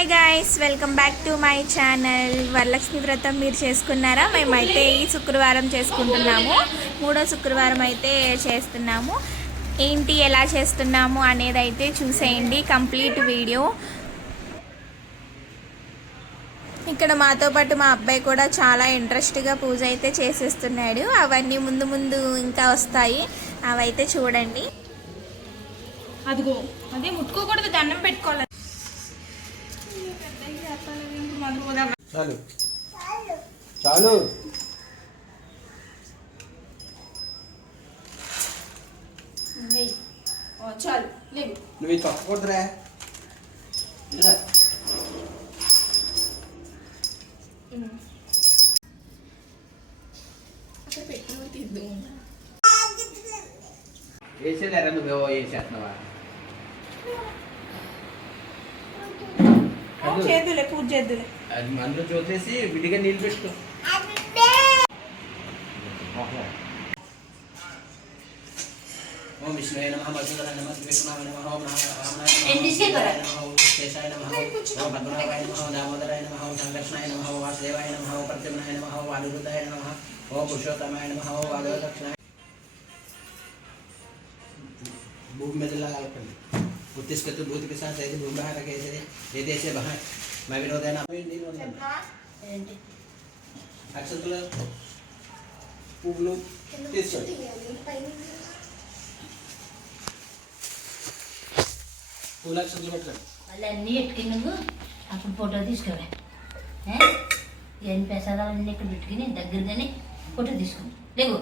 Hi guys, welcome back to my channel. Varalakshmi వ్రతం మీరు చేసుకున్నారా? మేమైతే ఈ శుక్రవారం చేసుకుంటున్నాము. 3వ శుక్రవారం అయితే చేస్తున్నాము. ఏంటి ఎలా చేస్తున్నాము అనేది అయితే చూసేయండి కంప్లీట్ వీడియో. ఇక్కడ మాతో పాటు మా అబ్బాయి కూడా చాలా ఇంట్రెస్ట్గా పూజ అయితే చేసేస్తున్నాడు. అవన్నీ ముందు ముందు ఇంకా వస్తాయి, అవైతే చూడండి. అదిగో అదే ముట్టుకోకూడదు, దండం పెట్టుకోవాలి. చాలు చాలు చాలు లేవు, నువ్వు ఇది తప్పకూడదురా. వేసేదారా నువ్వేవో వేసేస్తున్నావా? చేద్దులే, పూజ చేద్దులే. అందులో చూసేసి విడిగా నీళ్ళు పెట్టుకో. ఓం విష్ణువే నమః, మధుసూదనాయ నమః, త్రివిక్రమాయ నమః, ఓం నారాయణాయ నమః, ఓం శేషాయ నమః, ఓం పద్మనాభాయ నమః, దామోదరాయ నమః, ఓం సంకర్షణాయ నమః, ఓం వాసుదేవాయ నమః, ఓం ప్రద్యుమ్నాయ నమః, ఓం వాయురుద్ధాయ నమః, ఓం పురుషోత్తమాయ నమః, ఓం వాదవదక్షిణాయ. భూమి మీద లాగాలండి. ఉత్తిష్ఠతు భూతి పిశాచ ఇది భూమిభార కేసరి ఏ దేశే బహ మా వినోదైన అక్షంతలు పువ్వులు తీసుకోండి. పూల అక్షంతలు పెట్టండి. మళ్ళీ అన్నీ ఎట్టుకున్నాము. అప్పుడు ఫోటో తీసుకోవే. ఏం ప్రసాదాలన్నీ ఇక్కడ పెట్టుకుని దగ్గరగానే ఫోటో తీసుకుని లేవు.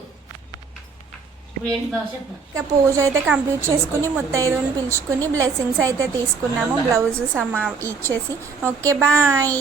ఇప్పుడు ఏంటి బాగా చెప్పు. ఇక పూజ అయితే కంప్లీట్ చేసుకుని ముత్తైదుని పిలుచుకుని బ్లెస్సింగ్స్ అయితే తీసుకున్నాము. బ్లౌజ్ ఇచ్చేసి ఓకే బాయ్.